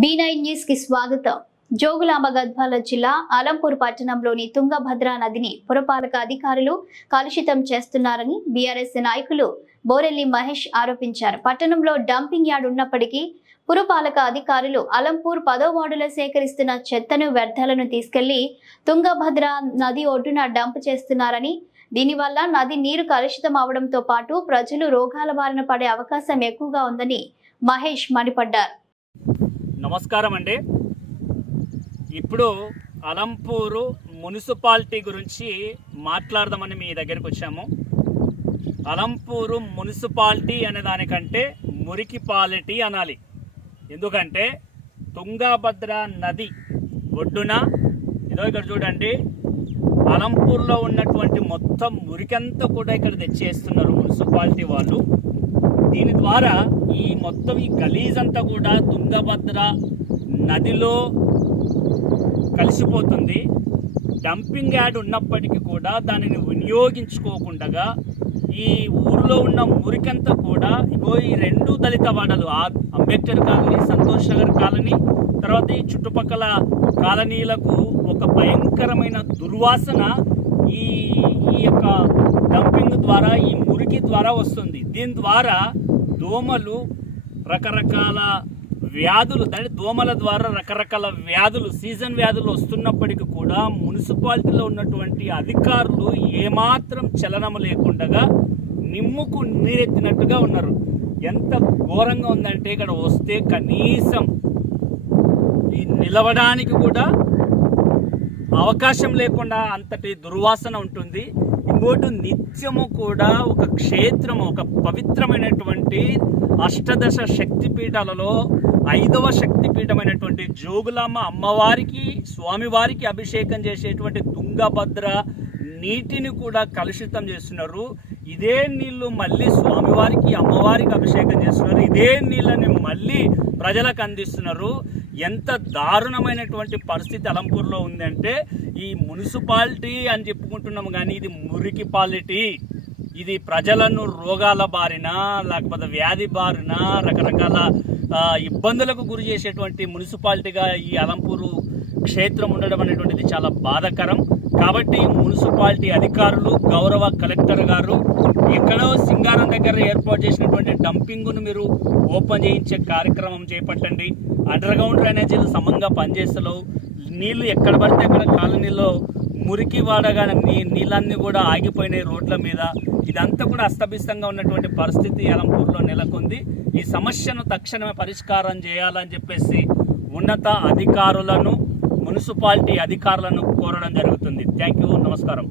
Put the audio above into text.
B nine న్యూస్కి స్వాగతం. జోగులాంబ గద్వాల జిల్లా అలంపూర్ పట్టణంలోని తుంగభద్ర నదిని పురపాలక అధికారులు కలుషితం చేస్తున్నారని బీఆర్ఎస్ నాయకులు బోరెల్లి మహేష్ ఆరోపించారు. పట్టణంలో డంపింగ్ యార్డ్ ఉన్నప్పటికీ పురపాలక అధికారులు అలంపూర్ పదో వార్డులో సేకరిస్తున్న చెత్తను వ్యర్థాలను తీసుకెళ్ళి తుంగభద్ర నది ఒడ్డున డంప్ చేస్తున్నారని దీనివల్ల నది నీరు కలుషితం అవడంతో పాటు ప్రజలు రోగాల బారిన పడే అవకాశం ఎక్కువగా ఉందని మహేష్ మండిపడ్డారు. నమస్కారం అండి ఇప్పుడు అలంపూరు మున్సిపాలిటీ గురించి మాట్లాడదామని మీ దగ్గరికి వచ్చాము. అలంపూరు మున్సిపాలిటీ అనే దానికంటే మురికిపాలిటీ అనాలి. ఎందుకంటే తుంగభద్ర నది ఒడ్డున ఇదో ఇక్కడ చూడండి అలంపూర్లో ఉన్నటువంటి మొత్తం మురికంతా కూడా ఇక్కడ తెచ్చేస్తున్నారు మున్సిపాలిటీ వాళ్ళు. దీని ద్వారా ఈ మొత్తం ఈ గలీజ్ అంతా కూడా తుంగభద్ర నదిలో కలిసిపోతుంది. డంపింగ్ యార్డ్ ఉన్నప్పటికీ కూడా దానిని వినియోగించుకోకుండా ఈ ఊర్లో ఉన్న మురికంతా కూడా ఇగో ఈ రెండు దళిత వాడలు ఆ అంబేద్కర్ కాలనీ సంతోష్ నగర్ కాలనీ తర్వాత ఈ చుట్టుపక్కల కాలనీలకు ఒక భయంకరమైన దుర్వాసన ఈ ఈ యొక్క డంపింగ్ ద్వారా ఈ మురికి ద్వారా వస్తుంది. దీని ద్వారా దోమలు రకరకాల వ్యాధులు దాని దోమల ద్వారా రకరకాల వ్యాధులు సీజన్ వ్యాధులు వస్తున్నప్పటికీ కూడా మున్సిపాలిటీలో ఉన్నటువంటి అధికారులు ఏమాత్రం చలనం లేకుండా నిమ్ముకు నీరెత్తినట్టుగా ఉన్నారు. ఎంత ఘోరంగా ఉందంటే ఇక్కడ వస్తే కనీసం ఈ నిలవడానికి కూడా అవకాశం లేకుండా అంతటి దుర్వాసన ఉంటుంది. ఇంకోటి నిత్యము కూడా ఒక క్షేత్రము ఒక పవిత్రమైనటువంటి అష్టదశ శక్తిపీఠాలలో ఐదవ శక్తిపీఠమైనటువంటి జోగులామ్మ అమ్మవారికి స్వామివారికి అభిషేకం చేసేటువంటి తుంగభద్ర నీటిని కూడా కలుషితం చేస్తున్నారు. ఇదే నీళ్ళు మళ్ళీ స్వామివారికి అమ్మవారికి అభిషేకం చేస్తున్నారు. ఇదే నీళ్ళని మళ్ళీ ప్రజలకు అందిస్తున్నారు. ఎంత దారుణమైనటువంటి పరిస్థితి అలంపూర్లో ఉందంటే ఈ మున్సిపాలిటీ అని చెప్పుకుంటున్నాము కానీ ఇది మురికి పాలిటీ. ఇది ప్రజలను రోగాల బారిన లేకపోతే వ్యాధి బారిన రకరకాల ఇబ్బందులకు గురి చేసేటువంటి మున్సిపాలిటీగా ఈ అలంపూరు క్షేత్రం ఉండడం అనేటువంటిది చాలా బాధాకరం. కాబట్టి మున్సిపాలిటీ అధికారులు గౌరవ కలెక్టర్ గారు ఎక్కడో సింగారం దగ్గర ఏర్పాటు చేసినటువంటి డంపింగ్ను మీరు ఓపెన్ చేయించే కార్యక్రమం చేపట్టండి. అండర్ గ్రౌండ్ డ్రైనేజీలు సమంగా పనిచేస్తలేవు. నీళ్ళు ఎక్కడ పడితే అక్కడ కాలనీలో మురికి వాడగానే నీ నీళ్ళన్నీ కూడా ఆగిపోయినాయి రోడ్ల మీద. ఇదంతా కూడా అస్తవ్యస్తంగా ఉన్నటువంటి పరిస్థితి యలంపూర్లో నెలకొంది. ఈ సమస్యను తక్షణమే పరిష్కారం చేయాలని చెప్పేసి ఉన్నత అధికారులను మున్సిపాలిటీ అధికారులను కోరడం జరుగుతుంది. Thank you. నమస్కారం.